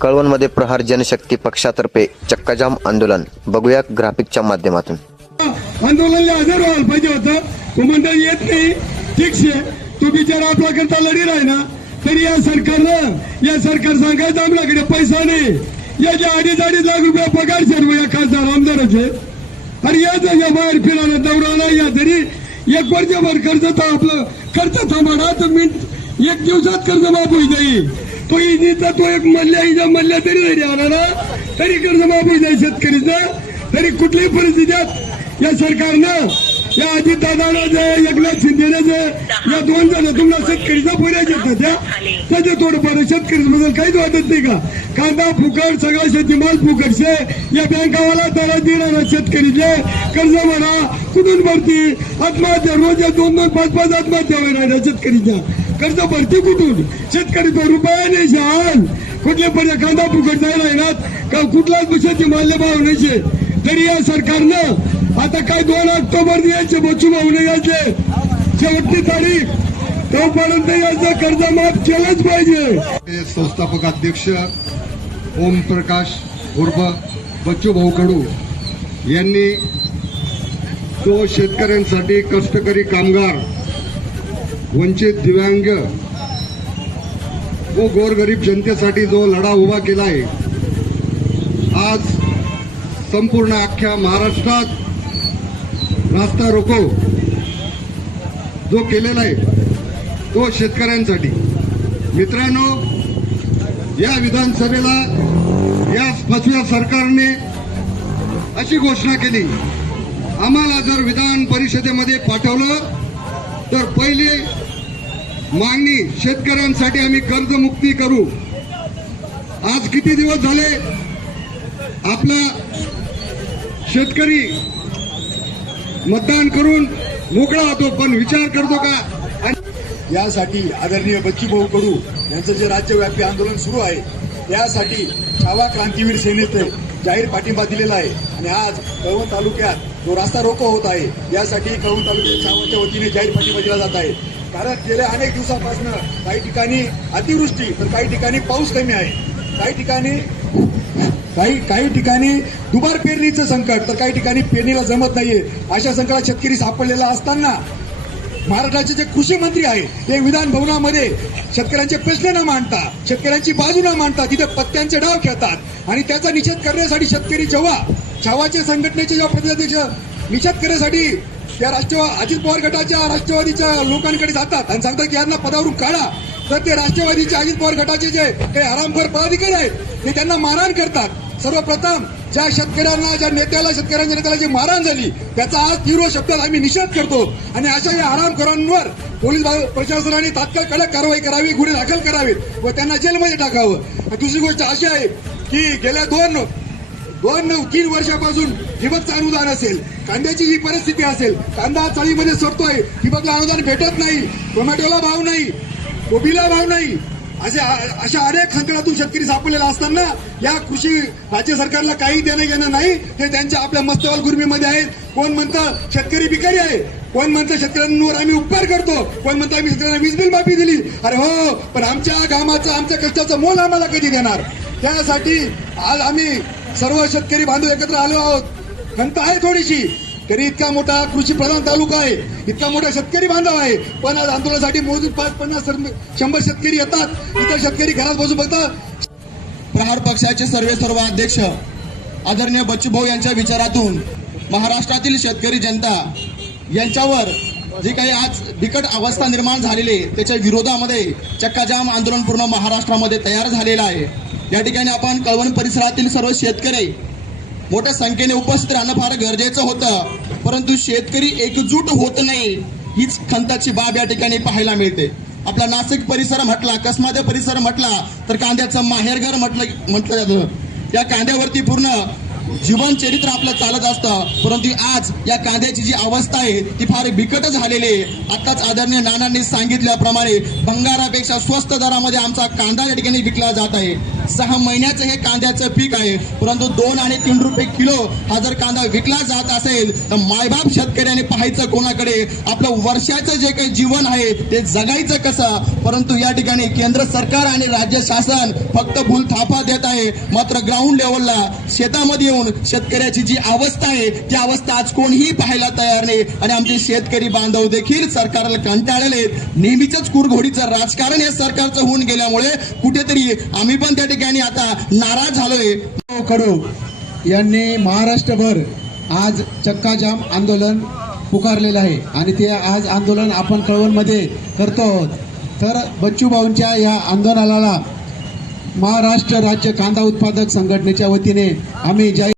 कळवणमध्ये प्रहार जनशक्ती पक्षातर्फे चक्काजाम आंदोलन. बघूया ग्राफिकच्या माध्यमातून. आंदोलनला हजर व्हायला पाहिजे होतं. तो येत नाही. ठीक आहे. तो बिचारा आपला करता लढी राही तरी या सरकारनं या सरकार सांगायचं आपल्याकडे पैसा नाही. याचे अडीच अडीच लाख रुपये पगार सर्व या खासदार आमदाराचे. आणि याच या बाहेर फिरायला दौडायला या तरी एक वर्षभर खर्च तर आपलं खर्च थांबाडा तर मी एक दिवसात कर्ज माफ होई जाईल तो इनीचा तो एक मल्ल्या इजा मल्ल्या तरी जरी आला ना तरी कर्ज माफ होई जाईल शेतकरीचं. तरी कुठल्याही परिस्थितीत या सरकारनं या अजितदादानं जे एकनाथ शिंदेने जे या दोन जण तुम्हाला शेतकरीचा पर्याय देतात त्या त्याच्या थोडंफार शेतकरीबद्दल काहीच वाटत नाही का? कांदा फुकट सगळा शेतीमाल फुकट शे. या बँकावाला त्याला देणार शेतकरीचे. कर्ज म्हणा कुठून भरती आत्महत्या रोज दोन दोन पाच पाच आत्महत्या होणार शेतकरीच्या. कर्ज भरती कुठून? शेतकरी तो रुपया नाही शहाण. कुठले पर्याय कांदा फुकट जायला येणार का कुठलाच शेतीमाल भाव नाही तरी या सरकारनं आता काय दोन ऑक्टोबर यायचे बच्चू भाऊ यायचे. शेवटची तारीख. तोपर्यंत याचं कर्ज माफ केलंच पाहिजे. संस्थापक अध्यक्ष ओम प्रकाश उर्फ बच्चू भाऊ कडू यांनी तो शेतकऱ्यांसाठी कष्टकरी कामगार वंचित दिव्यांग व गोरगरीब जनतेसाठी जो लढा उभा केला आहे आज संपूर्ण अख्ख्या महाराष्ट्रात रास्ता रोको. जो केलेला आहे तो शेतकऱ्यांसाठी. मित्रांनो या विधानसभेला या फसव्या सरकारने अशी घोषणा केली. आम्हाला जर विधान परिषदेमध्ये पाठवलं तर पहिले मागणी शेतकऱ्यांसाठी आम्ही कर्जमुक्ती करू. आज किती दिवस झाले? आपला शेतकरी मतदान करून मोकळा होतो पण विचार करतो का? यासाठी आदरणीय बच्चूभाऊ कडू यांचं जे राज्यव्यापी आंदोलन सुरू आहे यासाठी छावा क्रांतीवीर सेनेचे जाहीर पाठिंबा दिलेला आहे. आणि आज कळवण तालुक्यात जो रास्ता रोको होत आहे यासाठी कळून तालुक्यात वतीने जाहीर पाठिंबा दिला जात आहे. कारण गेल्या अनेक दिवसापासून काही ठिकाणी अतिवृष्टी तर काही ठिकाणी पाऊस कमी आहे. काही ठिकाणी काही काही ठिकाणी दुबार पेरणीचं संकट तर काही ठिकाणी पेरणीला जमत नाहीये. अशा संकटात शेतकरी सापडलेला असताना महाराष्ट्राचे जे कृषी मंत्री आहे ते विधान भवनामध्ये शेतकऱ्यांचे प्रश्न न मांडता शेतकऱ्यांची बाजू न मांडता तिथे पत्त्यांचे डाव खेळतात. आणि त्याचा निषेध करण्यासाठी शेतकरी जेव्हा छावाचे संघटनेचे जेव्हा प्रदेशाध्यक्ष निषेध करण्यासाठी त्या राष्ट्रवाद अजित पवार गटाच्या राष्ट्रवादीच्या लोकांकडे जातात आणि सांगतात की यांना पदावरून काढा तर ते राष्ट्रवादीचे अजित पवार गटाचे जे काही आरामखोर पदाधिकारी आहेत ते त्यांना मारहाण करतात. सर्वप्रथम ज्या शेतकऱ्यांना ज्या नेत्याला शेतकऱ्यांच्या नेत्याला जी मारहाण झाली त्याचा आज तीव्र शब्दात आम्ही निषेध करतो. आणि अशा या आरामखोरांवर पोलीस प्रशासनाने तात्काळ कडक कारवाई करावी गुन्हे दाखल करावेत व त्यांना जेलमध्ये टाकावं. दुसरी गोष्ट अशी आहे की गेल्या दोन दोन तीन वर्षापासून ठिबकचं अनुदान असेल. कांद्याची ही परिस्थिती असेल. कांदा चाळीमध्ये सोडतोय. ठिबकला अनुदान भेटत नाही. टोमॅटोला भाव नाही. कोबीला भाव नाही. असे अशा अनेक संकटातून शेतकरी सापडलेला असताना या कृषी राज्य सरकारला काही देणं घेणं नाही. हे त्यांच्या आपल्या मस्तवाल गुर्मीमध्ये आहेत. कोण म्हणतं शेतकरी भिकारी आहे? कोण म्हणतं शेतकऱ्यांवर आम्ही उपकार करतो? कोण म्हणतं आम्ही शेतकऱ्यांना वीज बिल माफी दिली? अरे हो पण आमच्या घामाचं आमच्या कष्टाचं मोल आम्हाला कधी देणार? त्यासाठी आज आम्ही सर्व शेतकरी बांधव एकत्र आलो आहोत. खंत आहे थोडीशी. तरी इतका मोठा कृषी प्रधान तालुका आहे. इतका मोठा शेतकरी बांधव आहे. पण आज आंदोलनासाठी मोजून पाच पन्नास शंभर शेतकरी येतात. इतर शेतकरी घरात बसून बघतात. प्रहार पक्षाचे सर्वे सर्व अध्यक्ष आदरणीय बच्चूभाऊ यांच्या विचारातून महाराष्ट्रातील शेतकरी जनता यांच्यावर जी काही आज बिकट अवस्था निर्माण झालेली त्याच्या विरोधामध्ये चक्काजाम आंदोलन पूर्ण महाराष्ट्रामध्ये तयार झालेलं आहे. या ठिकाणी आपण कळवण परिसरातील सर्व शेतकरी मोठ्या संख्येने उपस्थित राहणं फार गरजेचं होतं. परंतु शेतकरी एकजूट होत नाही हीच खंताची बाब या ठिकाणी पाहायला मिळते. आपला नाशिक परिसर म्हटला कसमादे परिसर म्हटला तर कांद्याचं माहेरघर म्हटलं म्हटलं जातं. या कांद्यावरती पूर्ण जीवन चरित्र आपलं चालत असतं. परंतु आज या कांद्याची जी अवस्था आहे ती फार बिकट झालेली आहे. आताच आदरणीय नानांनी सांगितल्याप्रमाणे भंगारापेक्षा स्वस्त दरामध्ये आमचा कांदा या ठिकाणी विकला जात आहे. सहा महिन्याचं हे कांद्याचं पीक आहे. परंतु दोन आणि तीन रुपये किलो हा जर कांदा विकला जात असेल तर मायबाप शेतकऱ्याने पाहायचं कोणाकडे? आपलं वर्षाचं जे काही जीवन आहे ते जगायचं कसं? परंतु या ठिकाणी केंद्र सरकार आणि राज्य शासन फक्त भूल थापा देत आहे. मात्र ग्राउंड लेवलला शेतामध्ये येऊन शेतकऱ्याची जी अवस्था आहे ती अवस्था आज कोणीही पाहायला तयार नाही. आणि आमचे शेतकरी बांधव देखील सरकारला कंटाळले आहेत. नेहमीच कुरघोडीचं राजकारण या सरकारचं होऊन गेल्यामुळे कुठेतरी आम्ही पण त्या ठिकाणी आता नाराज झालोय. हो, खडू यांनी महाराष्ट्रभर आज चक्काजाम आंदोलन पुकारलेलं आहे. आणि ते आज आंदोलन आपण कळवणमध्ये करतो आहोत. तर बच्चू भाऊंच्या या आंदोलनाला महाराष्ट्र राज्य कांदा उत्पादक संघटनेच्या वतीने आम्ही जाहीर